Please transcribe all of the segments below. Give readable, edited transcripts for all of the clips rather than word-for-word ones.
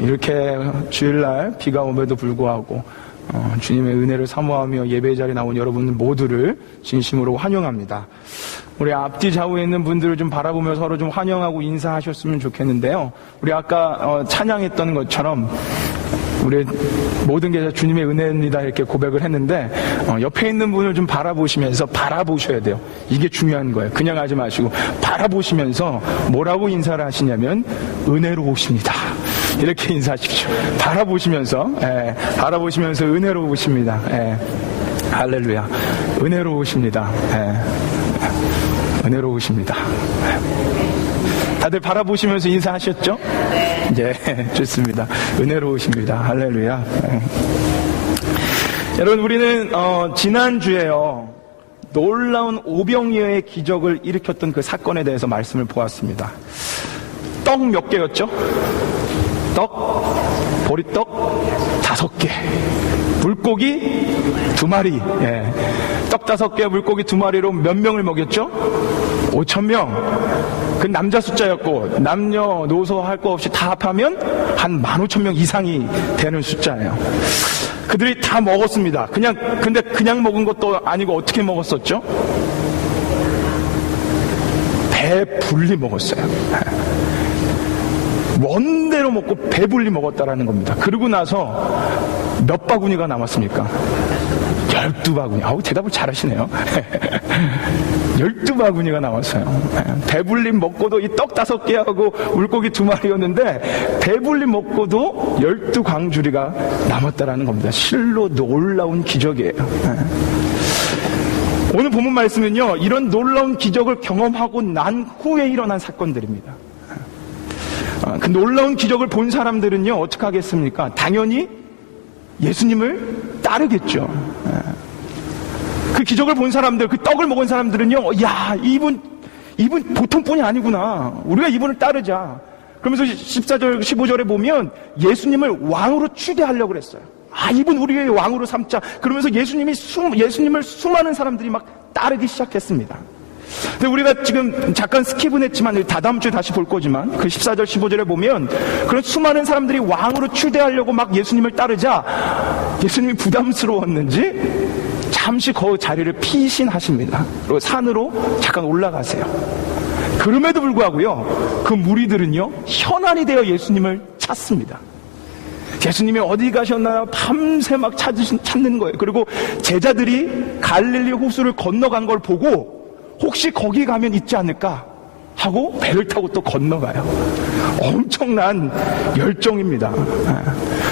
이렇게 주일날 비가 오면도 불구하고 주님의 은혜를 사모하며 예배 자리에 나온 여러분 모두를 진심으로 환영합니다. 우리 앞뒤 좌우에 있는 분들을 좀 바라보며 서로 좀 환영하고 인사하셨으면 좋겠는데요. 우리 아까 찬양했던 것처럼 우리 모든 게 주님의 은혜입니다 이렇게 고백을 했는데 옆에 있는 분을 좀 바라보시면서 바라보셔야 돼요. 이게 중요한 거예요. 그냥 하지 마시고 바라보시면서 뭐라고 인사를 하시냐면 은혜로우십니다 이렇게 인사하십시오. 바라보시면서 바라보시면서 은혜로우십니다. 할렐루야. 은혜로우십니다. 은혜로우십니다. 다들 바라보시면서 인사하셨죠? 네. 좋습니다. 은혜로우십니다. 할렐루야. 여러분, 우리는 지난주에요 놀라운 오병이어의 기적을 일으켰던 그 사건에 대해서 말씀을 보았습니다. 떡 몇 개였죠? 떡, 보리떡 5개, 물고기 2마리. 떡 5개, 물고기 2마리로 몇 명을 먹였죠? 5,000명. 그 남자 숫자였고 남녀노소 할 거 없이 다 합하면 한 15,000명 이상이 되는 숫자예요. 그들이 다 먹었습니다. 근데 그냥 먹은 것도 아니고 어떻게 먹었었죠? 배불리 먹었어요. 원대로 먹고 배불리 먹었다라는 겁니다. 그러고 나서 몇 바구니가 남았습니까? 12바구니. 아우, 대답을 잘하시네요. 12바구니가 남았어요. 배불리 먹고도 이 떡 5개하고 물고기 2마리였는데 배불리 먹고도 12광주리가 남았다라는 겁니다. 실로 놀라운 기적이에요. 오늘 본문 말씀은요, 이런 놀라운 기적을 경험하고 난 후에 일어난 사건들입니다. 그 놀라운 기적을 본 사람들은요, 어떻게 하겠습니까? 당연히 예수님을 따르겠죠. 그 기적을 본 사람들, 그 떡을 먹은 사람들은요, 야, 이분 보통 분이 아니구나. 우리가 이분을 따르자. 그러면서 14절, 15절에 보면 예수님을 왕으로 추대하려고 그랬어요. 이분 우리의 왕으로 삼자. 그러면서 예수님을 수많은 사람들이 막 따르기 시작했습니다. 근데 우리가 지금 잠깐 스킵은 했지만 다다음 주에 다시 볼 거지만 그 14절 15절에 보면 그런 수많은 사람들이 왕으로 추대하려고 막 예수님을 따르자 예수님이 부담스러웠는지 잠시 그 자리를 피신하십니다. 그리고 산으로 잠깐 올라가세요. 그럼에도 불구하고요, 그 무리들은요 현안이 되어 예수님을 찾습니다. 예수님이 어디 가셨나 밤새 막 찾는 거예요. 그리고 제자들이 갈릴리 호수를 건너간 걸 보고 혹시 거기 가면 있지 않을까 하고 배를 타고 또 건너가요. 엄청난 열정입니다.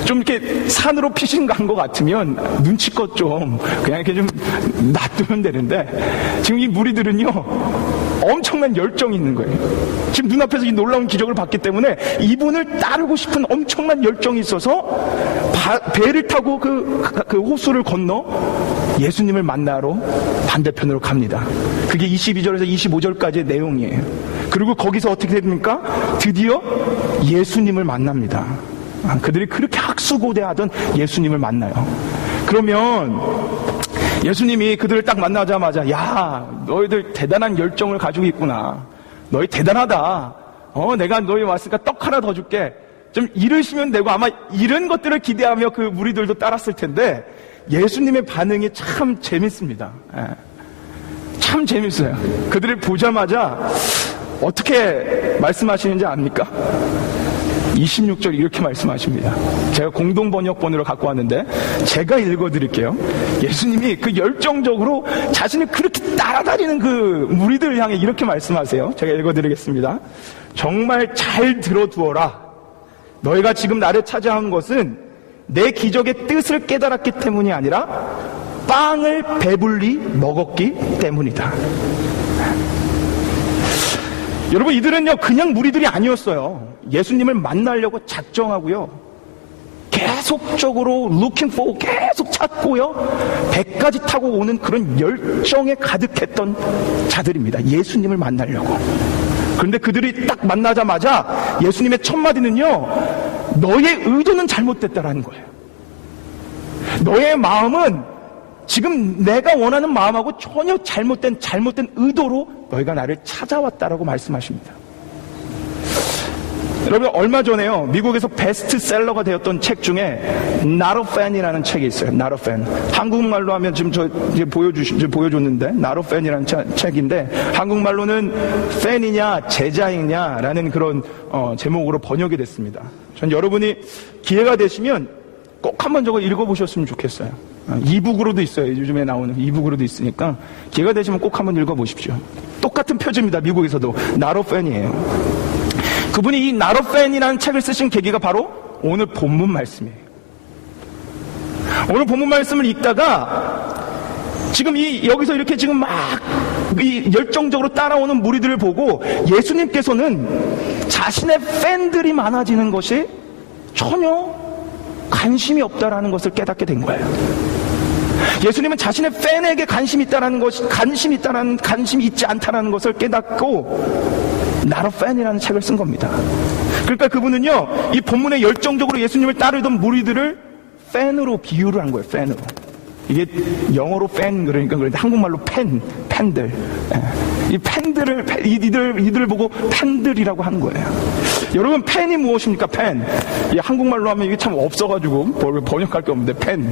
좀 이렇게 산으로 피신 간 것 같으면 눈치껏 좀 그냥 이렇게 좀 놔두면 되는데 지금 이 무리들은요 엄청난 열정이 있는 거예요. 지금 눈앞에서 이 놀라운 기적을 봤기 때문에 이분을 따르고 싶은 엄청난 열정이 있어서 배를 타고 그 호수를 건너 예수님을 만나러 반대편으로 갑니다. 그게 22절에서 25절까지의 내용이에요. 그리고 거기서 어떻게 됩니까? 드디어 예수님을 만납니다. 그들이 그렇게 학수고대하던 예수님을 만나요. 그러면 예수님이 그들을 딱 만나자마자 야, 너희들 대단한 열정을 가지고 있구나. 너희 대단하다. 내가 너희 왔으니까 떡 하나 더 줄게. 좀 이러시면 되고 아마 이런 것들을 기대하며 그 무리들도 따랐을 텐데 예수님의 반응이 참 재밌습니다. 참 재밌어요. 그들을 보자마자 어떻게 말씀하시는지 압니까? 26절 이렇게 말씀하십니다. 제가 공동번역본으로 갖고 왔는데 제가 읽어드릴게요. 예수님이 그 열정적으로 자신을 그렇게 따라다니는 그 무리들을 향해 이렇게 말씀하세요. 제가 읽어드리겠습니다. 정말 잘 들어두어라. 너희가 지금 나를 찾아온 것은 내 기적의 뜻을 깨달았기 때문이 아니라 빵을 배불리 먹었기 때문이다. 여러분, 이들은요 그냥 무리들이 아니었어요. 예수님을 만나려고 작정하고요 계속적으로 looking for, 계속 찾고요 배까지 타고 오는 그런 열정에 가득했던 자들입니다. 예수님을 만나려고. 그런데 그들이 딱 만나자마자 예수님의 첫 마디는요, 너의 의도는 잘못됐다라는 거예요. 너의 마음은 지금 내가 원하는 마음하고 전혀 잘못된 의도로 너희가 나를 찾아왔다라고 말씀하십니다. 여러분, 얼마 전에요, 미국에서 베스트셀러가 되었던 책 중에 Not a Fan이라는 책이 있어요. Not a Fan. 한국말로 하면 지금 보여줬는데 Not a Fan이라는 책인데, 한국말로는 팬이냐 제자이냐라는 그런 제목으로 번역이 됐습니다. 전 여러분이 기회가 되시면 꼭 한번 저거 읽어보셨으면 좋겠어요. 이북으로도 있어요. 요즘에 나오는 이북으로도 있으니까 기회가 되시면 꼭 한번 읽어보십시오. 똑같은 표지입니다. 미국에서도 Not a Fan이에요. 그분이 이 Not a Fan이라는 책을 쓰신 계기가 바로 오늘 본문 말씀이에요. 오늘 본문 말씀을 읽다가 지금 여기서 이렇게 지금 막 열정적으로 따라오는 무리들을 보고 예수님께서는 자신의 팬들이 많아지는 것이 전혀 관심이 없다라는 것을 깨닫게 된 거예요. 예수님은 자신의 팬에게 관심이 있지 않다라는 것을 깨닫고 Not a Fan이라는 책을 쓴 겁니다. 그러니까 그분은요, 이 본문에 열정적으로 예수님을 따르던 무리들을 팬으로 비유를 한 거예요. 팬으로. 이게 영어로 팬 그러니까 그런데 한국말로 팬들. 이 팬들을 이들을 보고 팬들이라고 하는 거예요. 여러분, 팬이 무엇입니까? 팬. 이 한국말로 하면 이게 참 없어가지고 번역할 게 없는데 팬.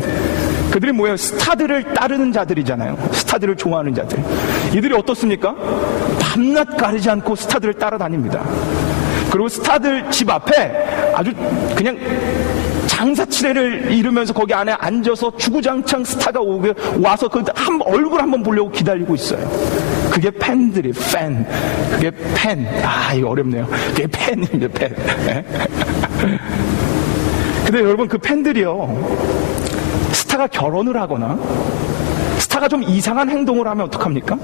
그들이 뭐예요? 스타들을 따르는 자들이잖아요. 스타들을 좋아하는 자들. 이들이 어떻습니까? 밤낮 가리지 않고 스타들을 따라다닙니다. 그리고 스타들 집 앞에 아주 그냥 장사치레를 이루면서 거기 안에 앉아서 주구장창 스타가 와서 그 얼굴 한번 보려고 기다리고 있어요. 그게 팬들이 팬. 그게 팬. 이거 어렵네요. 그게 팬입니다. 팬. 근데 여러분, 그 팬들이요, 스타가 결혼을 하거나 스타가 좀 이상한 행동을 하면 어떡합니까?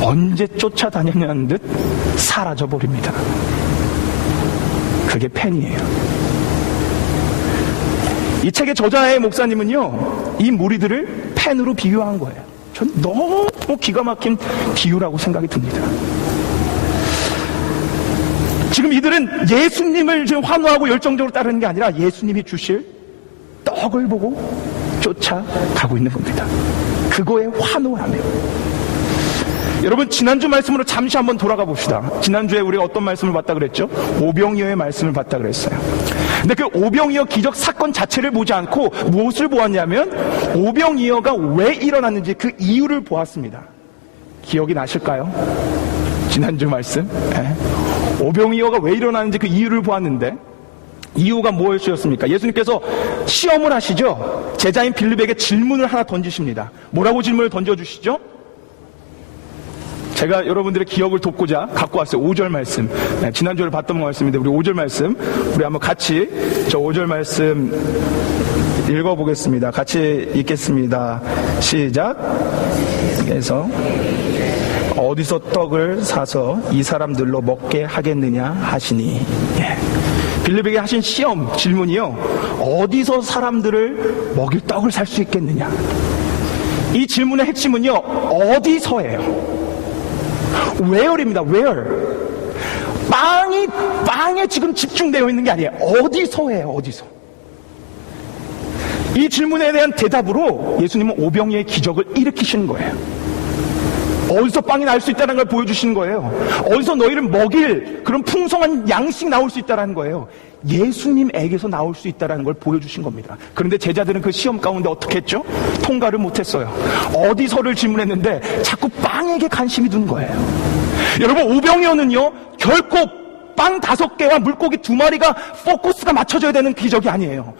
언제 쫓아다녔냐는 듯 사라져버립니다. 그게 팬이에요. 이 책의 저자의 목사님은요, 이 무리들을 팬으로 비유한 거예요. 전 너무 기가 막힌 비유라고 생각이 듭니다. 지금 이들은 예수님을 지금 환호하고 열정적으로 따르는 게 아니라 예수님이 주실 떡을 보고 쫓아가고 있는 겁니다. 그거에 환호하며. 여러분, 지난주 말씀으로 잠시 한번 돌아가 봅시다. 지난주에 우리가 어떤 말씀을 봤다 그랬죠? 오병이어의 말씀을 봤다 그랬어요. 근데 그 오병이어 기적 사건 자체를 보지 않고 무엇을 보았냐면 오병이어가 왜 일어났는지 그 이유를 보았습니다. 기억이 나실까요? 지난주 말씀. 오병이어가 왜 일어나는지 그 이유를 보았는데, 이유가 무엇이었습니까? 예수님께서 시험을 하시죠. 제자인 빌립에게 질문을 하나 던지십니다. 뭐라고 질문을 던져주시죠? 제가 여러분들의 기억을 돕고자 갖고 왔어요. 5절 말씀. 지난주에 봤던 말씀인데 우리 5절 말씀 우리 한번 같이 저 5절 말씀 읽어보겠습니다. 같이 읽겠습니다. 시작. 그래서 어디서 떡을 사서 이 사람들로 먹게 하겠느냐 하시니. 빌립에게 하신 시험 질문이요, 어디서 사람들을 먹일 떡을 살 수 있겠느냐. 이 질문의 핵심은요, 어디서예요. where입니다. where. 빵에 지금 집중되어 있는 게 아니에요. 어디서예요. 어디서. 이 질문에 대한 대답으로 예수님은 오병이어의 기적을 일으키시는 거예요. 어디서 빵이 날 수 있다는 걸 보여주시는 거예요. 어디서 너희를 먹일 그런 풍성한 양식 나올 수 있다는 거예요. 예수님에게서 나올 수 있다는 걸 보여주신 겁니다. 그런데 제자들은 그 시험 가운데 어떻게 했죠? 통과를 못했어요. 어디서를 질문했는데 자꾸 빵에게 관심이 둔 거예요. 여러분, 오병이어는요, 결코 빵 5개와 물고기 2마리가 포커스가 맞춰져야 되는 기적이 아니에요.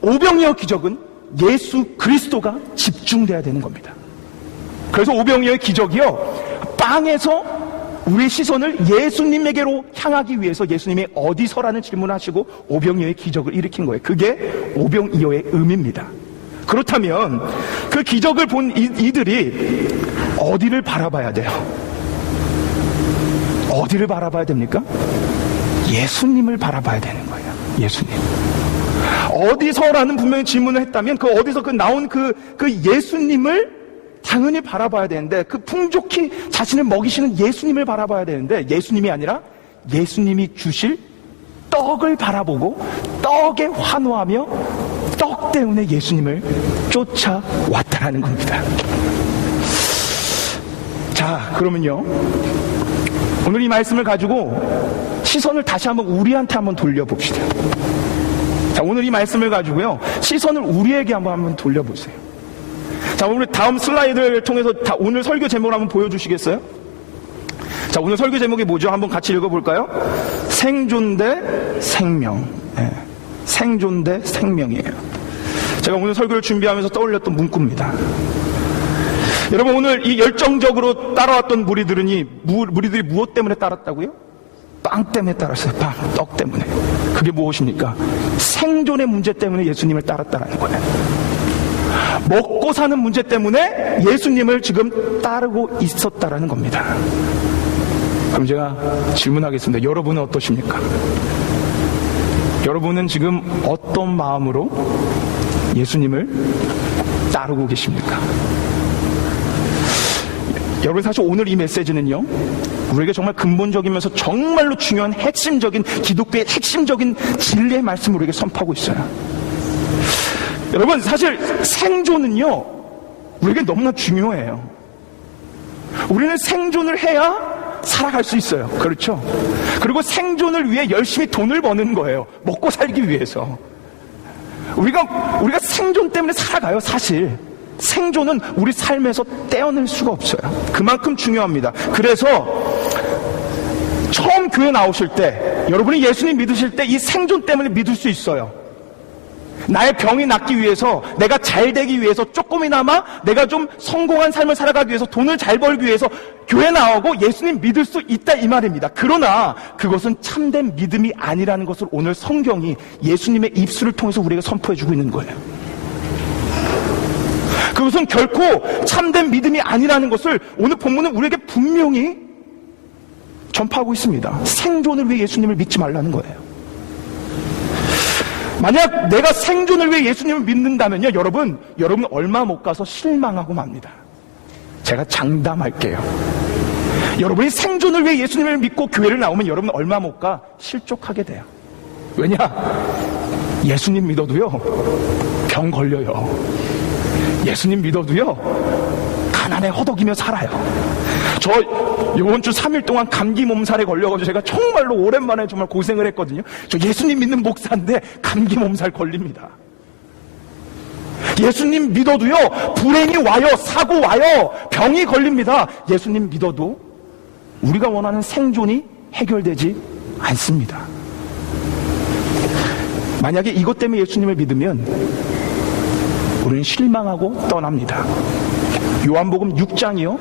오병이어 기적은 예수 그리스도가 집중돼야 되는 겁니다. 그래서 오병이어의 기적이요, 빵에서 우리의 시선을 예수님에게로 향하기 위해서 예수님이 어디서라는 질문을 하시고 오병이어의 기적을 일으킨 거예요. 그게 오병이어의 의미입니다. 그렇다면 그 기적을 본 이들이 어디를 바라봐야 돼요? 어디를 바라봐야 됩니까? 예수님을 바라봐야 되는 거예요. 예수님. 어디서라는 분명히 질문을 했다면 그 어디서 나온 그 예수님을 당연히 바라봐야 되는데, 그 풍족히 자신을 먹이시는 예수님을 바라봐야 되는데, 예수님이 아니라 예수님이 주실 떡을 바라보고 떡에 환호하며 떡 때문에 예수님을 쫓아왔다라는 겁니다. 자, 그러면요, 오늘 이 말씀을 가지고 시선을 다시 한번 우리한테 한번 돌려봅시다. 자, 오늘 이 말씀을 가지고요, 시선을 우리에게 한번 돌려보세요. 자, 오늘 다음 슬라이드를 통해서 오늘 설교 제목을 한번 보여주시겠어요? 자, 오늘 설교 제목이 뭐죠? 한번 같이 읽어볼까요? 생존 대 생명. 네. 생존 대 생명이에요. 제가 오늘 설교를 준비하면서 떠올렸던 문구입니다. 여러분, 오늘 이 열정적으로 따라왔던 무리들이 무엇 때문에 따랐다고요? 빵 때문에 따랐어요. 빵, 떡 때문에. 그게 무엇입니까? 생존의 문제 때문에 예수님을 따랐다는 거예요. 먹고 사는 문제 때문에 예수님을 지금 따르고 있었다라는 겁니다. 그럼 제가 질문하겠습니다. 여러분은 어떠십니까? 여러분은 지금 어떤 마음으로 예수님을 따르고 계십니까? 여러분, 사실 오늘 이 메시지는요, 우리에게 정말 근본적이면서 정말로 중요한 핵심적인 기독교의 핵심적인 진리의 말씀을 우리에게 선포하고 있어요. 여러분, 사실 생존은요, 우리에게 너무나 중요해요. 우리는 생존을 해야 살아갈 수 있어요. 그렇죠? 그리고 생존을 위해 열심히 돈을 버는 거예요. 먹고 살기 위해서. 우리가 생존 때문에 살아가요, 사실. 생존은 우리 삶에서 떼어낼 수가 없어요. 그만큼 중요합니다. 그래서 처음 교회 나오실 때, 여러분이 예수님 믿으실 때 이 생존 때문에 믿을 수 있어요. 나의 병이 낫기 위해서, 내가 잘 되기 위해서, 조금이나마 내가 좀 성공한 삶을 살아가기 위해서, 돈을 잘 벌기 위해서 교회 나오고 예수님 믿을 수 있다, 이 말입니다. 그러나 그것은 참된 믿음이 아니라는 것을 오늘 성경이 예수님의 입술을 통해서 우리에게 선포해주고 있는 거예요. 그것은 결코 참된 믿음이 아니라는 것을 오늘 본문은 우리에게 분명히 전파하고 있습니다. 생존을 위해 예수님을 믿지 말라는 거예요. 만약 내가 생존을 위해 예수님을 믿는다면요, 여러분 얼마 못 가서 실망하고 맙니다. 제가 장담할게요. 여러분이 생존을 위해 예수님을 믿고 교회를 나오면 여러분 얼마 못 가 실족하게 돼요. 왜냐? 예수님 믿어도요, 병 걸려요. 예수님 믿어도요, 가난에 허덕이며 살아요. 저 이번 주 3일 동안 감기 몸살에 걸려가지고 제가 정말로 오랜만에 정말 고생을 했거든요. 저 예수님 믿는 목사인데 감기 몸살 걸립니다. 예수님 믿어도요, 불행이 와요, 사고 와요, 병이 걸립니다. 예수님 믿어도 우리가 원하는 생존이 해결되지 않습니다. 만약에 이것 때문에 예수님을 믿으면 우리는 실망하고 떠납니다. 요한복음 6장이요,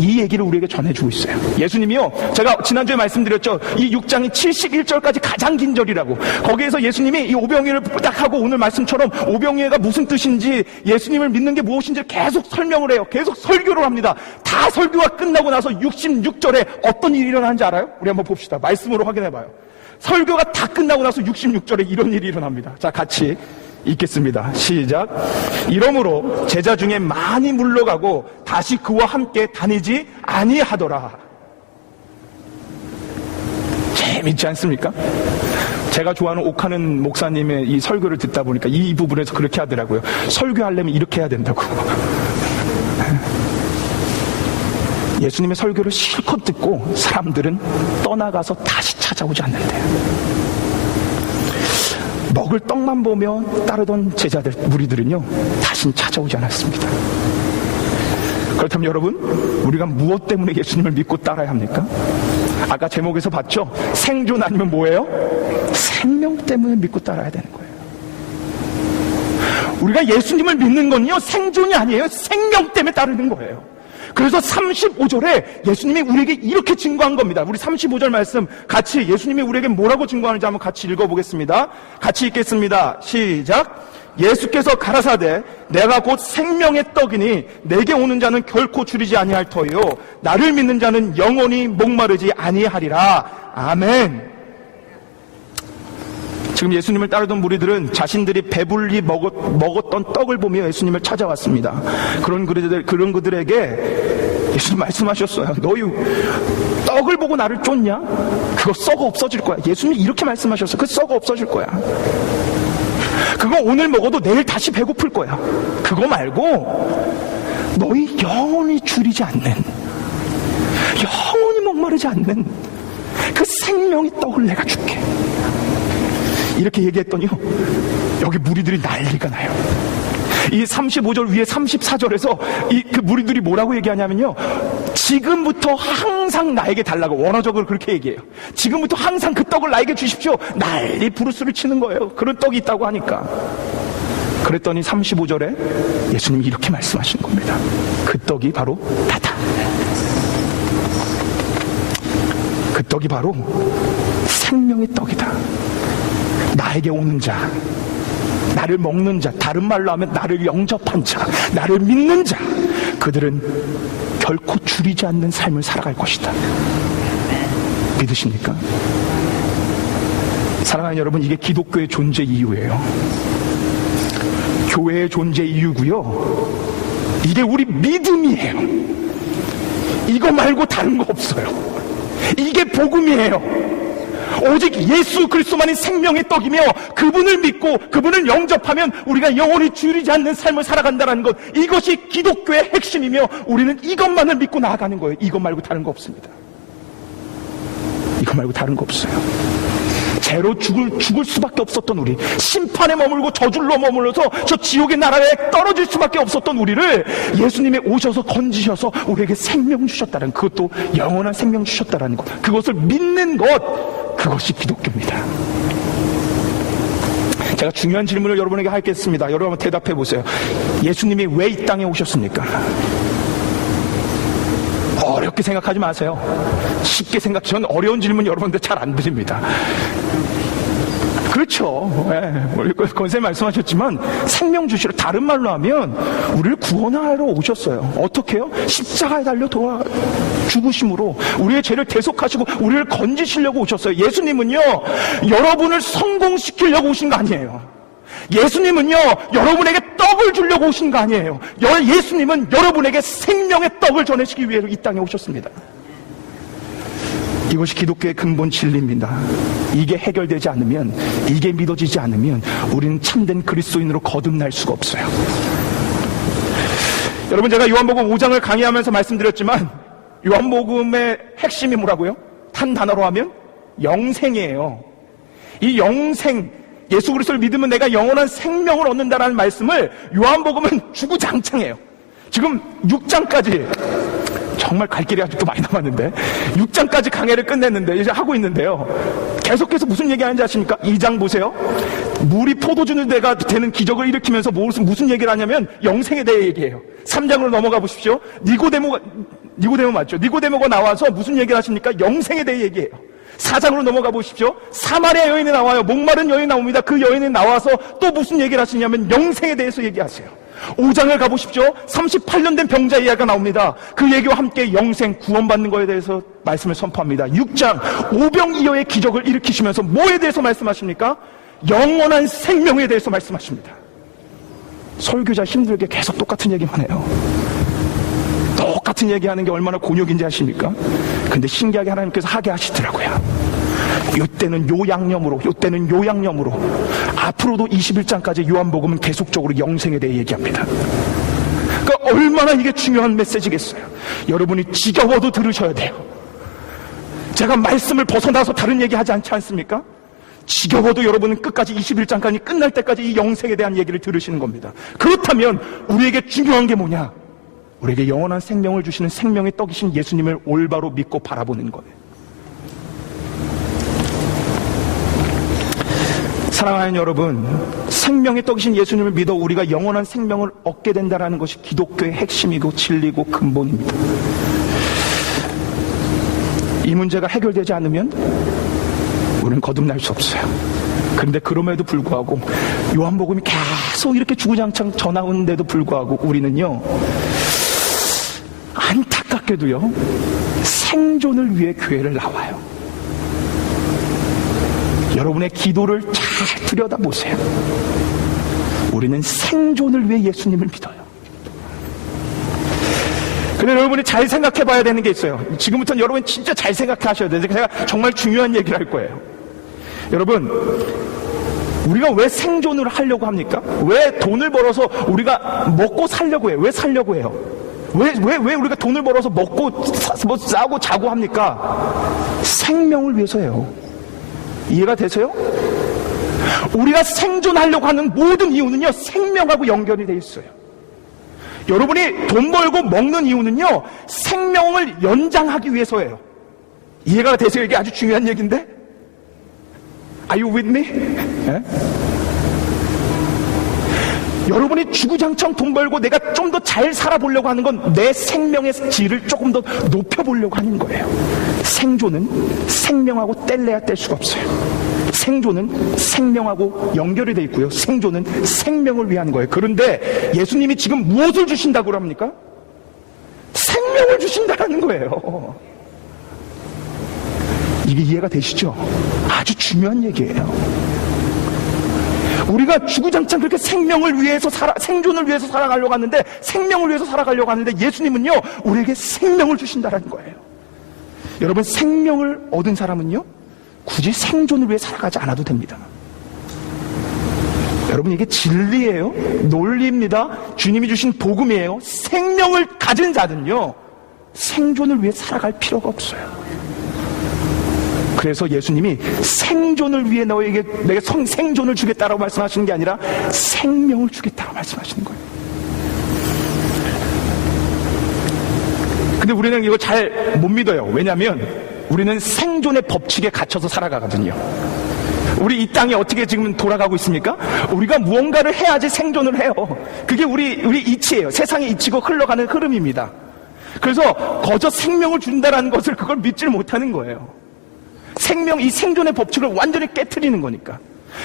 이 얘기를 우리에게 전해주고 있어요. 예수님이요, 제가 지난주에 말씀드렸죠. 이 6장이 71절까지 가장 긴 절이라고. 거기에서 예수님이 이 오병이어를 딱 하고 오늘 말씀처럼 오병이어가 무슨 뜻인지, 예수님을 믿는 게 무엇인지 계속 설명을 해요. 계속 설교를 합니다. 다 설교가 끝나고 나서 66절에 어떤 일이 일어나는지 알아요? 우리 한번 봅시다. 말씀으로 확인해봐요. 설교가 다 끝나고 나서 66절에 이런 일이 일어납니다. 자, 같이 읽겠습니다. 시작. 이러므로 제자 중에 많이 물러가고 다시 그와 함께 다니지 아니하더라. 재밌지 않습니까? 제가 좋아하는 옥하는 목사님의 이 설교를 듣다 보니까 이 부분에서 그렇게 하더라고요. 설교하려면 이렇게 해야 된다고. 예수님의 설교를 실컷 듣고 사람들은 떠나가서 다시 찾아오지 않는데요. 먹을 떡만 보며 따르던 제자들, 무리들은요, 다시는 찾아오지 않았습니다. 그렇다면 여러분, 우리가 무엇 때문에 예수님을 믿고 따라야 합니까? 아까 제목에서 봤죠? 생존 아니면 뭐예요? 생명 때문에 믿고 따라야 되는 거예요. 우리가 예수님을 믿는 건요, 생존이 아니에요. 생명 때문에 따르는 거예요. 그래서 35절에 예수님이 우리에게 이렇게 증거한 겁니다. 우리 35절 말씀 같이 예수님이 우리에게 뭐라고 증거하는지 한번 같이 읽어보겠습니다. 같이 읽겠습니다. 시작. 예수께서 가라사대 내가 곧 생명의 떡이니 내게 오는 자는 결코 줄이지 아니할 터이요 나를 믿는 자는 영원히 목마르지 아니하리라. 아멘. 지금 예수님을 따르던 무리들은 자신들이 배불리 먹었던 떡을 보며 예수님을 찾아왔습니다. 그런 그들에게 예수님 말씀하셨어요. 너희 떡을 보고 나를 쫓냐? 그거 썩어 없어질 거야. 예수님이 이렇게 말씀하셨어요. 그거 썩어 없어질 거야. 그거 오늘 먹어도 내일 다시 배고플 거야. 그거 말고 너희 영원히 줄이지 않는, 영원히 목마르지 않는 그 생명의 떡을 내가 줄게. 이렇게 얘기했더니요, 여기 무리들이 난리가 나요. 이 35절 위에 34절에서 그 무리들이 뭐라고 얘기하냐면요, 지금부터 항상 나에게 달라고, 원어적으로 그렇게 얘기해요. 지금부터 항상 그 떡을 나에게 주십시오. 난리 부르스를 치는 거예요. 그런 떡이 있다고 하니까. 그랬더니 35절에 예수님이 이렇게 말씀하신 겁니다. 그 떡이 바로 나다. 그 떡이 바로 생명의 떡이다. 나에게 오는 자, 나를 먹는 자, 다른 말로 하면 나를 영접한 자, 나를 믿는 자, 그들은 결코 줄이지 않는 삶을 살아갈 것이다. 믿으십니까? 사랑하는 여러분, 이게 기독교의 존재 이유예요. 교회의 존재 이유고요, 이게 우리 믿음이에요. 이거 말고 다른 거 없어요. 이게 복음이에요. 오직 예수 그리스도만이 생명의 떡이며 그분을 믿고 그분을 영접하면 우리가 영원히 줄이지 않는 삶을 살아간다는 것, 이것이 기독교의 핵심이며 우리는 이것만을 믿고 나아가는 거예요. 이것 말고 다른 거 없습니다. 이것 말고 다른 거 없어요. 죄로 죽을 수밖에 없었던 우리, 심판에 머물고 저줄로 머물러서 저 지옥의 나라에 떨어질 수밖에 없었던 우리를 예수님이 오셔서 건지셔서 우리에게 생명 주셨다는, 그것도 영원한 생명 주셨다는 것, 그것을 믿는 것, 그것이 기독교입니다. 제가 중요한 질문을 여러분에게 하겠습니다. 여러분 한번 대답해 보세요. 예수님이 왜 이 땅에 오셨습니까? 어렵게 생각하지 마세요. 쉽게 저는 어려운 질문 여러분들 잘 안 드립니다. 그렇죠. 우리 권사님 말씀하셨지만 생명 주시러, 다른 말로 하면 우리를 구원하러 오셨어요. 어떻게 해요? 십자가에 달려 죽으심으로 우리의 죄를 대속하시고 우리를 건지시려고 오셨어요. 예수님은요, 여러분을 성공시키려고 오신 거 아니에요. 예수님은요, 여러분에게 떡을 주려고 오신 거 아니에요. 예수님은 여러분에게 생명의 떡을 전해주기 위해서 이 땅에 오셨습니다. 이것이 기독교의 근본 진리입니다. 이게 해결되지 않으면, 이게 믿어지지 않으면 우리는 참된 그리스도인으로 거듭날 수가 없어요. 여러분, 제가 요한복음 5장을 강의하면서 말씀드렸지만 요한복음의 핵심이 뭐라고요? 한 단어로 하면 영생이에요. 이 영생, 예수 그리스도를 믿으면 내가 영원한 생명을 얻는다라는 말씀을 요한복음은 주구장창해요. 지금 6장까지, 정말 갈 길이 아직도 많이 남았는데 6장까지 강해를 끝냈는데 이제 하고 있는데요, 계속해서 무슨 얘기하는지 아십니까? 2장 보세요. 물이 포도주는 데가 되는 기적을 일으키면서 무슨 얘기를 하냐면 영생에 대해 얘기해요. 3장으로 넘어가 보십시오. 니고데모 맞죠? 니고데모가 나와서 무슨 얘기를 하십니까? 영생에 대해 얘기해요. 4장으로 넘어가 보십시오. 사마리아 여인이 나와요. 목마른 여인이 나옵니다. 그 여인이 나와서 또 무슨 얘기를 하시냐면 영생에 대해서 얘기하세요. 5장을 가보십시오. 38년 된 병자 이야기가 나옵니다. 그 얘기와 함께 영생, 구원받는 거에 대해서 말씀을 선포합니다. 6장, 오병이어의 기적을 일으키시면서 뭐에 대해서 말씀하십니까? 영원한 생명에 대해서 말씀하십니다. 설교자 힘들게 계속 똑같은 얘기만 해요. 똑같은 얘기하는 게 얼마나 곤욕인지 아십니까? 근데 신기하게 하나님께서 하게 하시더라고요. 요때는 요 양념으로, 요때는 요 양념으로. 앞으로도 21장까지 요한복음은 계속적으로 영생에 대해 얘기합니다. 그러니까 얼마나 이게 중요한 메시지겠어요. 여러분이 지겨워도 들으셔야 돼요. 제가 말씀을 벗어나서 다른 얘기 하지 않지 않습니까? 지겨워도 여러분은 끝까지 21장까지 끝날 때까지 이 영생에 대한 얘기를 들으시는 겁니다. 그렇다면 우리에게 중요한 게 뭐냐? 우리에게 영원한 생명을 주시는 생명의 떡이신 예수님을 올바로 믿고 바라보는 거예요. 사랑하는 여러분, 생명의 떡이신 예수님을 믿어 우리가 영원한 생명을 얻게 된다는 것이 기독교의 핵심이고 진리고 근본입니다. 이 문제가 해결되지 않으면 우리는 거듭날 수 없어요. 그런데 그럼에도 불구하고 요한복음이 계속 이렇게 주구장창 전하는데도 불구하고 우리는요, 안타깝게도요, 생존을 위해 교회를 나와요. 여러분의 기도를 잘 들여다보세요. 우리는 생존을 위해 예수님을 믿어요. 근데 여러분이 잘 생각해 봐야 되는 게 있어요. 지금부터는 여러분 진짜 잘 생각하셔야 돼요. 제가 정말 중요한 얘기를 할 거예요. 여러분, 우리가 왜 생존을 하려고 합니까? 왜 돈을 벌어서 우리가 먹고 살려고 해요? 왜 살려고 해요? 왜 우리가 돈을 벌어서 먹고 싸고 자고 합니까? 생명을 위해서예요. 이해가 되세요? 우리가 생존하려고 하는 모든 이유는요, 생명하고 연결이 되어 있어요. 여러분이 돈 벌고 먹는 이유는요, 생명을 연장하기 위해서예요. 이해가 되세요? 이게 아주 중요한 얘기인데? Are you with me? 네? 여러분이 주구장창 돈 벌고 내가 좀 더 잘 살아보려고 하는 건 내 생명의 질을 조금 더 높여보려고 하는 거예요. 생존은 생명하고 뗄래야 뗄 수가 없어요. 생존은 생명하고 연결이 돼 있고요. 생존은 생명을 위한 거예요. 그런데 예수님이 지금 무엇을 주신다고 합니까? 생명을 주신다는 거예요. 이게 이해가 되시죠? 아주 중요한 얘기예요. 우리가 주구장창 그렇게 생존을 위해서 살아가려고 하는데, 생명을 위해서 살아가려고 하는데, 예수님은요, 우리에게 생명을 주신다는 거예요. 여러분, 생명을 얻은 사람은요, 굳이 생존을 위해 살아가지 않아도 됩니다. 여러분, 이게 진리예요. 논리입니다. 주님이 주신 복음이에요. 생명을 가진 자는요, 생존을 위해 살아갈 필요가 없어요. 그래서 예수님이 생존을 위해 너에게 내가 생존을 주겠다라고 말씀하시는 게 아니라 생명을 주겠다라고 말씀하시는 거예요. 근데 우리는 이거 잘 못 믿어요. 왜냐하면 우리는 생존의 법칙에 갇혀서 살아가거든요. 우리 이 땅에 어떻게 지금 돌아가고 있습니까? 우리가 무언가를 해야지 생존을 해요. 그게 우리 이치예요. 세상의 이치고 흘러가는 흐름입니다. 그래서 거저 생명을 준다라는 것을 그걸 믿질 못하는 거예요. 이 생존의 법칙을 완전히 깨트리는 거니까.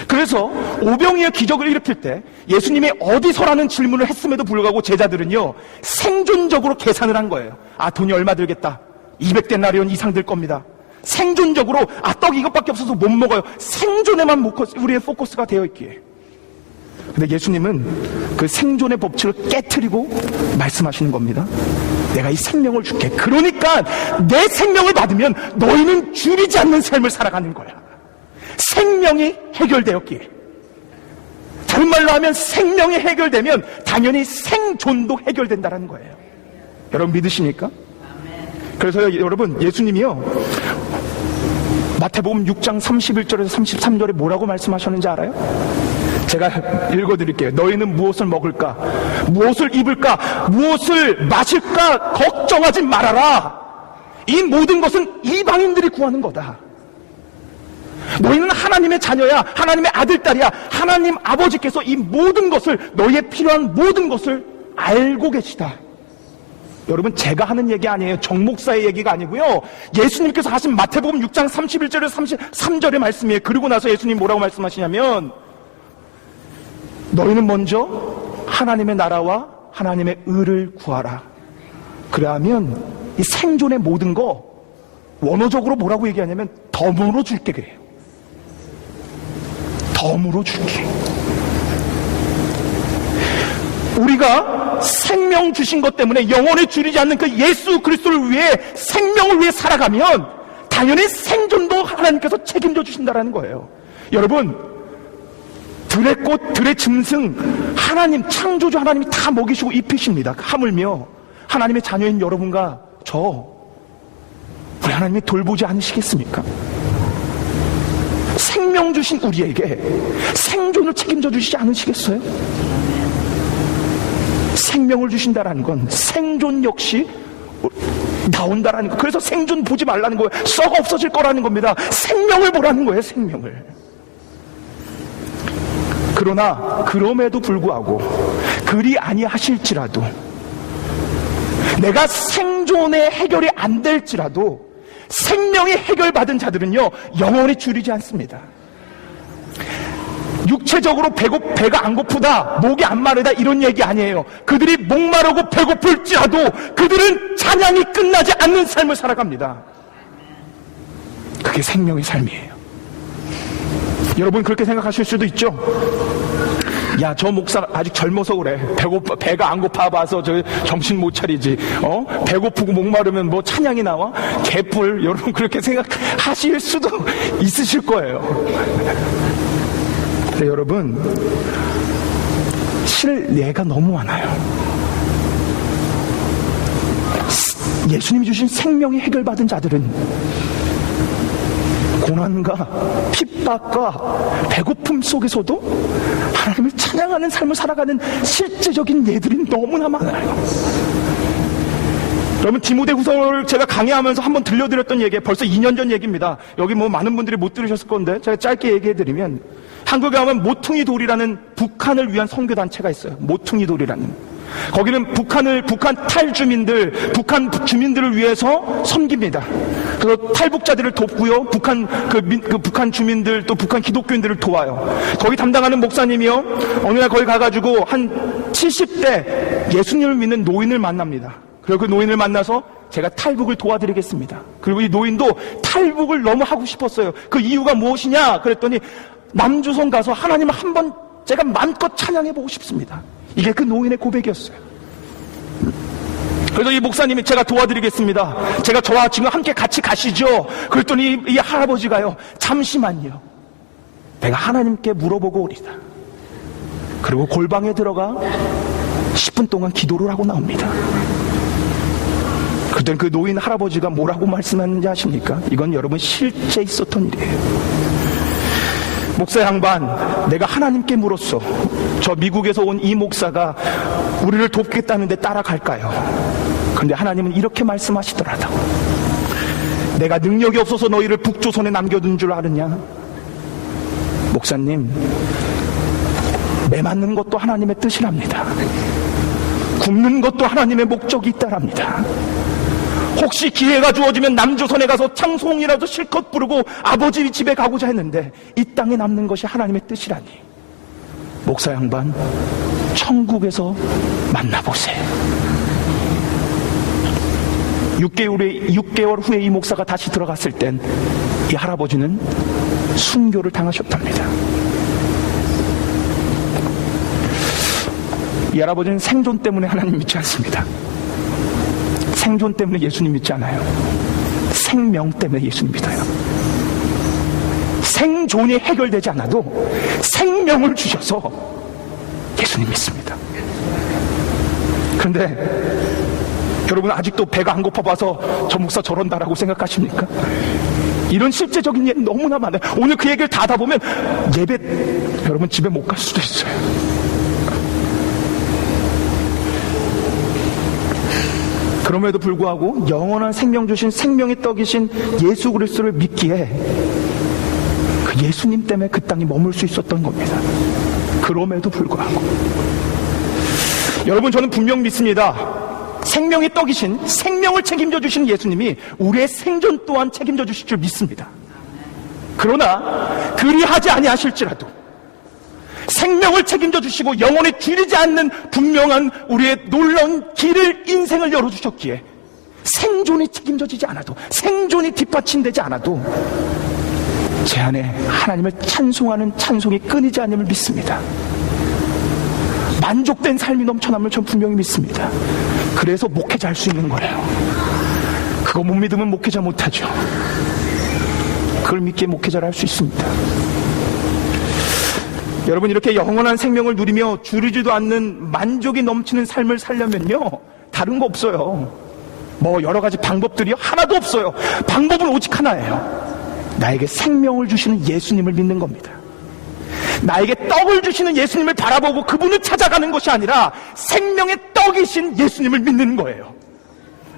그래서 오병이의 기적을 일으킬 때 예수님이 어디서라는 질문을 했음에도 불구하고 제자들은요, 생존적으로 계산을 한 거예요. 돈이 얼마 들겠다. 200데나리온 이상 들 겁니다. 생존적으로 떡 이것밖에 없어서 못 먹어요. 생존에만 우리의 포커스가 되어 있기에. 근데 예수님은 그 생존의 법칙을 깨트리고 말씀하시는 겁니다. 내가 이 생명을 줄게. 그러니까 내 생명을 받으면 너희는 줄이지 않는 삶을 살아가는 거야. 생명이 해결되었기에. 다른 말로 하면 생명이 해결되면 당연히 생존도 해결된다는 거예요. 여러분 믿으십니까? 그래서 여러분, 예수님이요, 마태복음 6장 31절에서 33절에 뭐라고 말씀하셨는지 알아요? 제가 읽어드릴게요. 너희는 무엇을 먹을까? 무엇을 입을까? 무엇을 마실까? 걱정하지 말아라. 이 모든 것은 이방인들이 구하는 거다. 너희는 하나님의 자녀야. 하나님의 아들, 딸이야. 하나님 아버지께서 이 모든 것을, 너희의 필요한 모든 것을 알고 계시다. 여러분, 제가 하는 얘기 아니에요. 정 목사의 얘기가 아니고요, 예수님께서 하신 마태복음 6장 31절에서 33절의 말씀이에요. 그리고 나서 예수님 뭐라고 말씀하시냐면, 너희는 먼저 하나님의 나라와 하나님의 의를 구하라. 그러면 이 생존의 모든 거 원어적으로 뭐라고 얘기하냐면 덤으로 줄게 그래요. 덤으로 줄게. 우리가 생명 주신 것 때문에 영원히 줄이지 않는 그 예수 그리스도를 위해, 생명을 위해 살아가면 당연히 생존도 하나님께서 책임져 주신다는 거예요. 여러분, 들의 꽃, 들의 짐승, 하나님, 창조주 하나님이 다 먹이시고 입히십니다. 하물며 하나님의 자녀인 여러분과 우리 하나님이 돌보지 않으시겠습니까? 생명 주신 우리에게 생존을 책임져 주시지 않으시겠어요? 생명을 주신다라는 건 생존 역시 나온다라는 거. 그래서 생존 보지 말라는 거예요. 썩어 없어질 거라는 겁니다. 생명을 보라는 거예요. 생명을. 그러나 그럼에도 불구하고 그리 아니하실지라도, 내가 생존의 해결이 안 될지라도 생명이 해결받은 자들은요, 영원히 줄이지 않습니다. 육체적으로 배가 안 고프다, 목이 안 마르다, 이런 얘기 아니에요. 그들이 목마르고 배고플지라도 그들은 찬양이 끝나지 않는 삶을 살아갑니다. 그게 생명의 삶이에요. 여러분, 그렇게 생각하실 수도 있죠. 야, 저 목사 아직 젊어서 그래. 배가 안 고파 봐서 저 정신 못 차리지. 배고프고 목마르면 뭐 찬양이 나와? 개뿔. 여러분, 그렇게 생각하실 수도 있으실 거예요. 근데 여러분, 실례가 너무 많아요. 예수님이 주신 생명이 해결받은 자들은 고난과 핍박과 배고픔 속에서도 하나님을 찬양하는 삶을 살아가는 실제적인 예들이 너무나 많아요. 여러분, 디모데후서를 제가 강의하면서 한번 들려드렸던 얘기예요. 벌써 2년 전 얘기입니다. 여기 뭐 많은 분들이 못 들으셨을 건데 제가 짧게 얘기해드리면, 한국에 가면 모퉁이 돌이라는 북한을 위한 선교단체가 있어요. 모퉁이 돌이라는. 거기는 북한 탈주민들, 북한 주민들을 위해서 섬깁니다. 그래서 탈북자들을 돕고요. 북한 주민들, 또 북한 기독교인들을 도와요. 거기 담당하는 목사님이요, 어느 날 거기 가가지고 한 70대 예수님을 믿는 노인을 만납니다. 그리고 그 노인을 만나서 제가 탈북을 도와드리겠습니다. 그리고 이 노인도 탈북을 너무 하고 싶었어요. 그 이유가 무엇이냐 그랬더니, 남조선 가서 하나님을 한번 제가 마음껏 찬양해보고 싶습니다. 이게 그 노인의 고백이었어요. 그래서 이 목사님이 제가 도와드리겠습니다. 제가 저와 지금 함께 같이 가시죠. 그랬더니 이 할아버지가요, 잠시만요. 내가 하나님께 물어보고 오리다. 그리고 골방에 들어가 10분 동안 기도를 하고 나옵니다. 그때 그 노인 할아버지가 뭐라고 말씀하는지 아십니까? 이건 여러분 실제 있었던 일이에요. 목사 양반, 내가 하나님께 물었어. 저 미국에서 온 이 목사가 우리를 돕겠다는데 따라갈까요? 그런데 하나님은 이렇게 말씀하시더라도, 내가 능력이 없어서 너희를 북조선에 남겨둔 줄 아느냐? 목사님, 매 맞는 것도 하나님의 뜻이랍니다. 굶는 것도 하나님의 목적이 있다랍니다. 혹시 기회가 주어지면 남조선에 가서 찬송이라도 실컷 부르고 아버지 집에 가고자 했는데 이 땅에 남는 것이 하나님의 뜻이라니, 목사 양반, 천국에서 만나보세요. 6개월 후에 이 목사가 다시 들어갔을 땐 이 할아버지는 순교를 당하셨답니다. 이 할아버지는 생존 때문에 하나님 믿지 않습니다. 생존 때문에 예수님 믿지 않아요. 생명 때문에 예수님 믿어요. 생존이 해결되지 않아도 생명을 주셔서 예수님 믿습니다. 그런데 여러분, 아직도 배가 안 고파봐서 저 목사 저런다라고 생각하십니까? 이런 실제적인 예 너무나 많아요. 오늘 그 얘기를 다 하다 보면 예배, 여러분 집에 못 갈 수도 있어요. 그럼에도 불구하고 영원한 생명 주신 생명의 떡이신 예수 그리스도를 믿기에 그 예수님 때문에 그 땅에 머물 수 있었던 겁니다. 그럼에도 불구하고 여러분, 저는 분명 믿습니다. 생명의 떡이신, 생명을 책임져 주시는 예수님이 우리의 생존 또한 책임져 주실 줄 믿습니다. 그러나 그리하지 아니하실지라도 생명을 책임져 주시고 영원에 줄이지 않는 분명한 우리의 놀라운 길을, 인생을 열어주셨기에 생존이 책임져지지 않아도, 생존이 뒷받침되지 않아도 제 안에 하나님을 찬송하는 찬송이 끊이지 않음을 믿습니다. 만족된 삶이 넘쳐남을 전 분명히 믿습니다. 그래서 목회자 할 수 있는 거예요. 그거 못 믿으면 목회자 못하죠. 그걸 믿기에 목회자를 할 수 있습니다. 여러분, 이렇게 영원한 생명을 누리며 줄이지도 않는 만족이 넘치는 삶을 살려면요, 다른 거 없어요. 뭐 여러 가지 방법들이 하나도 없어요. 방법은 오직 하나예요. 나에게 생명을 주시는 예수님을 믿는 겁니다. 나에게 떡을 주시는 예수님을 바라보고 그분을 찾아가는 것이 아니라 생명의 떡이신 예수님을 믿는 거예요.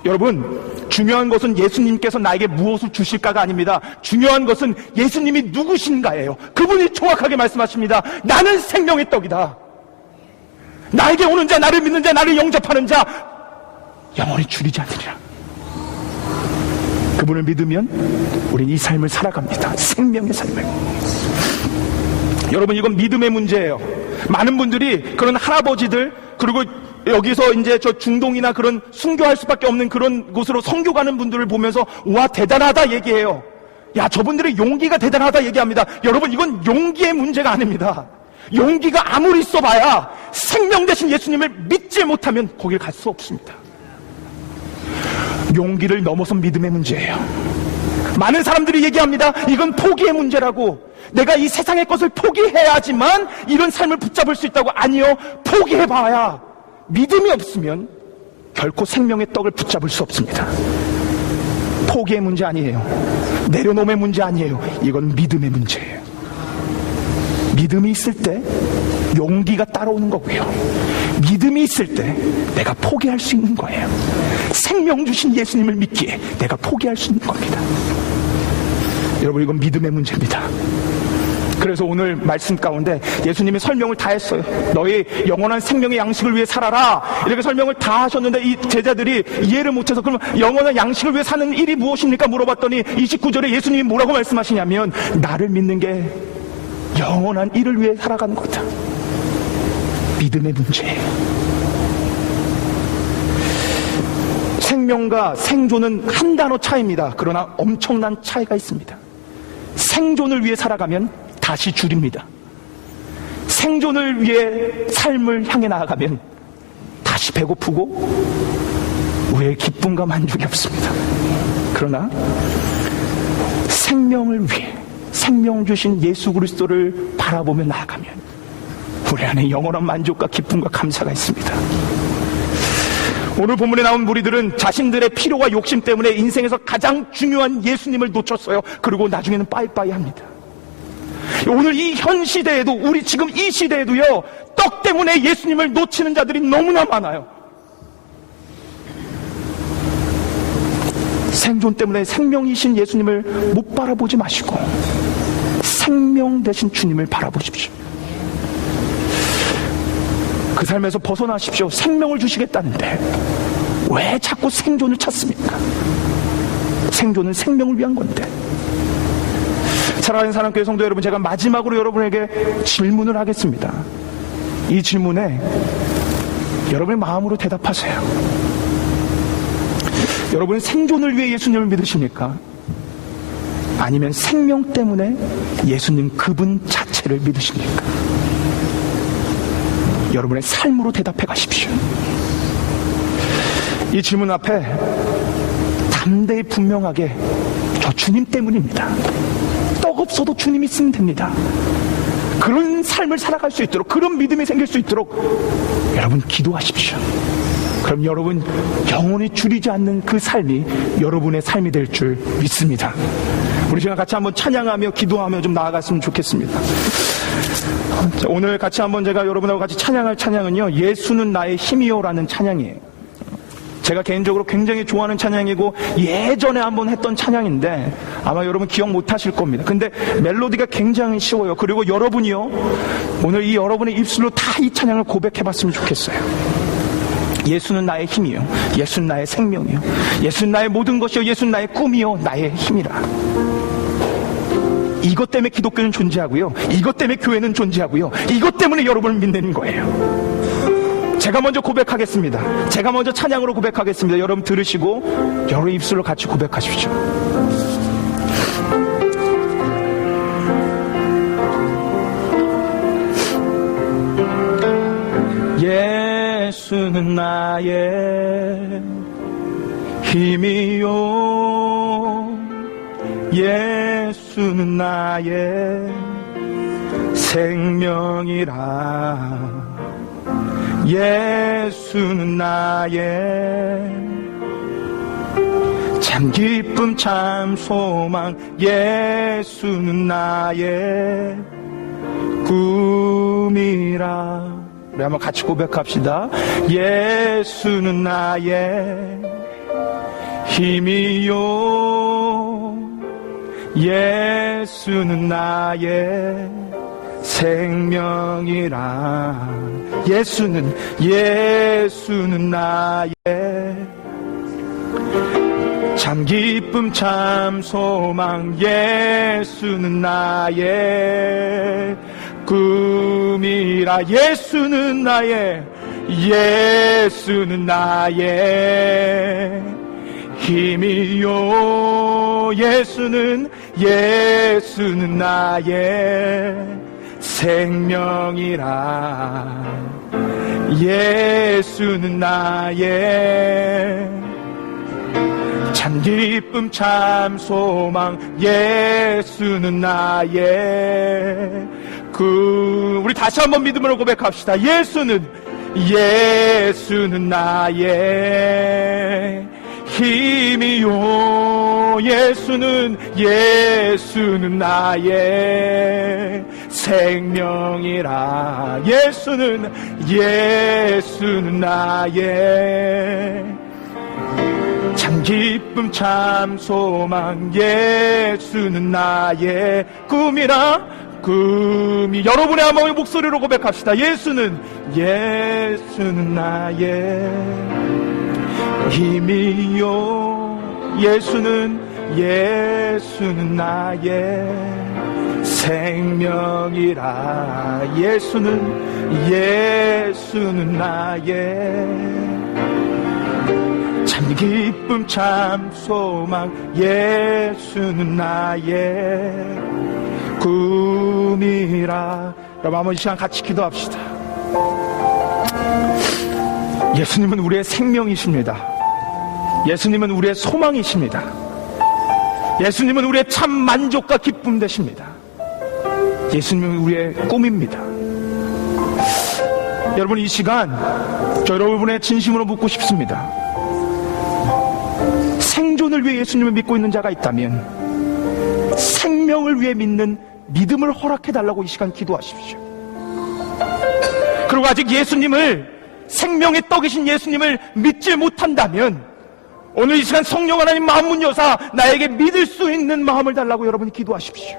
여러분, 중요한 것은 예수님께서 나에게 무엇을 주실까가 아닙니다. 중요한 것은 예수님이 누구신가예요. 그분이 정확하게 말씀하십니다. 나는 생명의 떡이다. 나에게 오는 자, 나를 믿는 자, 나를 영접하는 자 영원히 줄이지 않으리라. 그분을 믿으면 우리는 이 삶을 살아갑니다. 생명의 삶을. 여러분, 이건 믿음의 문제예요. 많은 분들이 그런 할아버지들, 그리고 여기서 이제 저 중동이나 그런 순교할 수밖에 없는 그런 곳으로 선교 가는 분들을 보면서 와, 대단하다 얘기해요. 야, 저분들의 용기가 대단하다 얘기합니다. 여러분, 이건 용기의 문제가 아닙니다. 용기가 아무리 있어봐야 생명 되신 예수님을 믿지 못하면 거길 갈 수 없습니다. 용기를 넘어선 믿음의 문제예요. 많은 사람들이 얘기합니다. 이건 포기의 문제라고. 내가 이 세상의 것을 포기해야지만 이런 삶을 붙잡을 수 있다고. 아니요, 포기해봐야 믿음이 없으면 결코 생명의 떡을 붙잡을 수 없습니다. 포기의 문제 아니에요. 내려놓음의 문제 아니에요. 이건 믿음의 문제예요. 믿음이 있을 때 용기가 따라오는 거고요. 믿음이 있을 때 내가 포기할 수 있는 거예요. 생명 주신 예수님을 믿기에 내가 포기할 수 있는 겁니다. 여러분, 이건 믿음의 문제입니다. 그래서 오늘 말씀 가운데 예수님이 설명을 다 했어요. 너희 영원한 생명의 양식을 위해 살아라, 이렇게 설명을 다 하셨는데 이 제자들이 이해를 못해서 그럼 영원한 양식을 위해 사는 일이 무엇입니까? 물어봤더니 29절에 예수님이 뭐라고 말씀하시냐면 나를 믿는 게 영원한 일을 위해 살아가는 거다. 믿음의 문제예요. 생명과 생존은 한 단어 차이입니다. 그러나 엄청난 차이가 있습니다. 생존을 위해 살아가면 다시 줄입니다. 생존을 위해 삶을 향해 나아가면 다시 배고프고 우리의 기쁨과 만족이 없습니다. 그러나 생명을 위해 생명 주신 예수 그리스도를 바라보며 나아가면 우리 안에 영원한 만족과 기쁨과 감사가 있습니다. 오늘 본문에 나온 무리들은 자신들의 필요와 욕심 때문에 인생에서 가장 중요한 예수님을 놓쳤어요. 그리고 나중에는 빠이빠이 합니다. 오늘 이 현 시대에도, 우리 지금 이 시대에도요, 떡 때문에 예수님을 놓치는 자들이 너무나 많아요. 생존 때문에 생명이신 예수님을 못 바라보지 마시고 생명 되신 주님을 바라보십시오. 그 삶에서 벗어나십시오. 생명을 주시겠다는데 왜 자꾸 생존을 찾습니까? 생존은 생명을 위한 건데. 사랑하는 사랑교회 성도 여러분, 제가 마지막으로 여러분에게 질문을 하겠습니다. 이 질문에 여러분의 마음으로 대답하세요. 여러분, 생존을 위해 예수님을 믿으십니까? 아니면 생명 때문에 예수님 그분 자체를 믿으십니까? 여러분의 삶으로 대답해 가십시오. 이 질문 앞에 담대히 분명하게 저 주님 때문입니다, 떡 없어도 주님 있으면 됩니다, 그런 삶을 살아갈 수 있도록, 그런 믿음이 생길 수 있도록 여러분 기도하십시오. 그럼 여러분 영원히 줄이지 않는 그 삶이 여러분의 삶이 될 줄 믿습니다. 우리 시간 같이 한번 찬양하며 기도하며 좀 나아갔으면 좋겠습니다. 오늘 같이 한번 제가 여러분하고 같이 찬양할 찬양은요, 예수는 나의 힘이요라는 찬양이에요. 제가 개인적으로 굉장히 좋아하는 찬양이고 예전에 한번 했던 찬양인데 아마 여러분 기억 못 하실 겁니다. 근데 멜로디가 굉장히 쉬워요. 그리고 여러분이요, 오늘 이 여러분의 입술로 다 이 찬양을 고백해 봤으면 좋겠어요. 예수는 나의 힘이요, 예수는 나의 생명이요, 예수는 나의 모든 것이요, 예수는 나의 꿈이요, 나의 힘이라. 이것 때문에 기독교는 존재하고요, 이것 때문에 교회는 존재하고요, 이것 때문에 여러분을 믿는 거예요. 제가 먼저 고백하겠습니다. 제가 먼저 찬양으로 고백하겠습니다. 여러분 들으시고 여러분 입술로 같이 고백하십시오. 예수는 나의 힘이요, 예수는 나의 생명이라. 예수는 나의 참 기쁨 참 소망, 예수는 나의 꿈이라. 우리 한번 같이 고백합시다. 예수는 나의 힘이요, 예수는 나의 생명이라. 예수는 나의 참 기쁨 참 소망, 예수는 나의 꿈이라. 예수는 나의 힘이요, 예수는 나의 생명이라. 예수는 나의 참 기쁨 참 소망, 예수는 나의 우리 다시 한번 믿음으로 고백합시다. 예수는 나의 힘이요, 예수는 나의 생명이라. 예수는 나의 참 기쁨 참 소망. 예수는 나의 꿈이라. 꿈이. 여러분의 한번 목소리로 고백합시다. 예수는 나의 힘이요. 예수는 나의 생명이라. 예수는 나의 참 기쁨 참 소망. 예수는 나의 꿈이라. 여러분 한번 이 시간 같이 기도합시다. 예수님은 우리의 생명이십니다. 예수님은 우리의 소망이십니다. 예수님은 우리의 참 만족과 기쁨 되십니다. 예수님은 우리의 꿈입니다. 여러분 이 시간 저 여러분의 진심으로 묻고 싶습니다. 생존을 위해 예수님을 믿고 있는 자가 있다면 생명을 위해 믿는 믿음을 허락해달라고 이 시간 기도하십시오. 그리고 아직 예수님을, 생명의 떡이신 예수님을 믿지 못한다면 오늘 이 시간 성령 하나님 마음 문 여사 나에게 믿을 수 있는 마음을 달라고 여러분이 기도하십시오.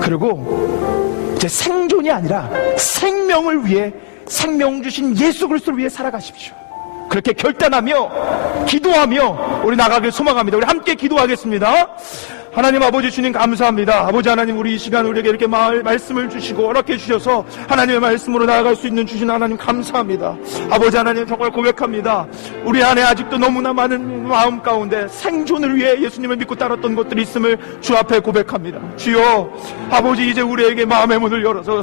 그리고 이제 생존이 아니라 생명을 위해, 생명 주신 예수 그리스도를 위해 살아가십시오. 그렇게 결단하며 기도하며 우리 나가길 소망합니다. 우리 함께 기도하겠습니다. 하나님 아버지 주님 감사합니다. 아버지 하나님, 우리 이 시간 우리에게 이렇게 말씀을 주시고 허락해 주셔서 하나님의 말씀으로 나아갈 수 있는 주신 하나님 감사합니다. 아버지 하나님 정말 고백합니다. 우리 안에 아직도 너무나 많은 마음 가운데 생존을 위해 예수님을 믿고 따랐던 것들이 있음을 주 앞에 고백합니다. 주여 아버지, 이제 우리에게 마음의 문을 열어서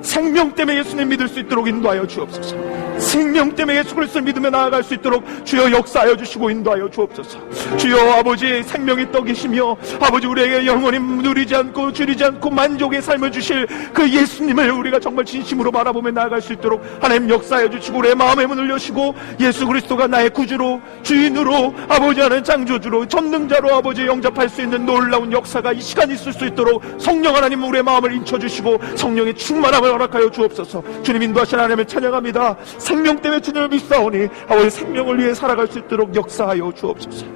생명 때문에 예수님 믿을 수 있도록 인도하여 주옵소서. 생명 때문에 예수 그리스도를 믿으며 나아갈 수 있도록 주여 역사하여 주시고 인도하여 주옵소서. 주여 아버지, 생명의 떡이시며 아버지 우리에게 영원히 누리지 않고 줄이지 않고 만족의 삶을 주실 그 예수님을 우리가 정말 진심으로 바라보며 나아갈 수 있도록 하나님 역사하여 주시고 우리의 마음의 문을 여시고 예수 그리스도가 나의 구주로, 주인으로, 아버지 하나님 창조주로, 전능자로 아버지 영접할 수 있는 놀라운 역사가 이 시간 있을 수 있도록 성령 하나님 우리의 마음을 인쳐주시고 성령의 충만함을 허락하여 주옵소서. 주님 인도하신 하나님을 찬양합니다. 생명 때문에 주님을 믿사오니 아버지 생명을 위해 살아갈 수 있도록 역사하여 주옵소서.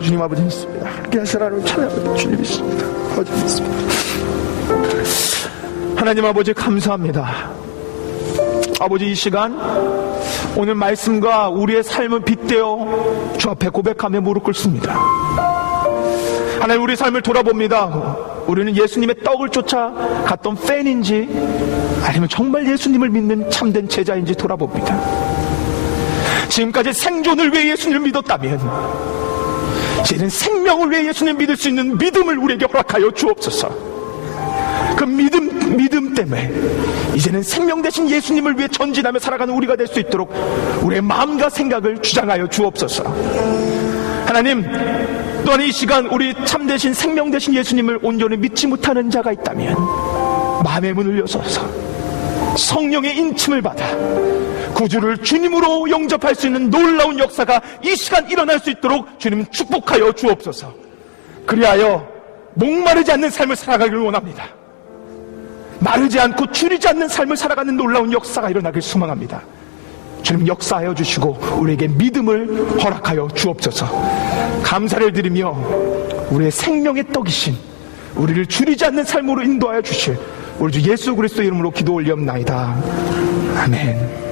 주님 아버지 믿습니다. 함께 하시는 하나님을 찬양합니다. 주님 믿습니다. 아버지 믿습니다. 하나님 아버지 감사합니다. 아버지 이 시간 오늘 말씀과 우리의 삶을 빗대어 주 앞에 고백하며 무릎 꿇습니다. 하나님 우리 삶을 돌아봅니다. 우리는 예수님의 떡을 쫓아 갔던 팬인지 아니면 정말 예수님을 믿는 참된 제자인지 돌아봅니다. 지금까지 생존을 위해 예수님을 믿었다면 이제는 생명을 위해 예수님을 믿을 수 있는 믿음을 우리에게 허락하여 주옵소서. 그 믿음 때문에 이제는 생명 대신 예수님을 위해 전진하며 살아가는 우리가 될 수 있도록 우리의 마음과 생각을 주장하여 주옵소서. 하나님, 또한 이 시간 우리 참 대신 생명 대신 예수님을 온전히 믿지 못하는 자가 있다면 마음의 문을 여서서 성령의 인침을 받아 구주를 주님으로 영접할 수 있는 놀라운 역사가 이 시간 일어날 수 있도록 주님 축복하여 주옵소서. 그리하여 목마르지 않는 삶을 살아가기를 원합니다. 마르지 않고 줄이지 않는 삶을 살아가는 놀라운 역사가 일어나길 소망합니다. 주님 역사하여 주시고 우리에게 믿음을 허락하여 주옵소서. 감사를 드리며 우리의 생명의 떡이신 우리를 줄이지 않는 삶으로 인도하여 주실 우리 주 예수 그리스도 이름으로 기도 올리옵나이다. 아멘.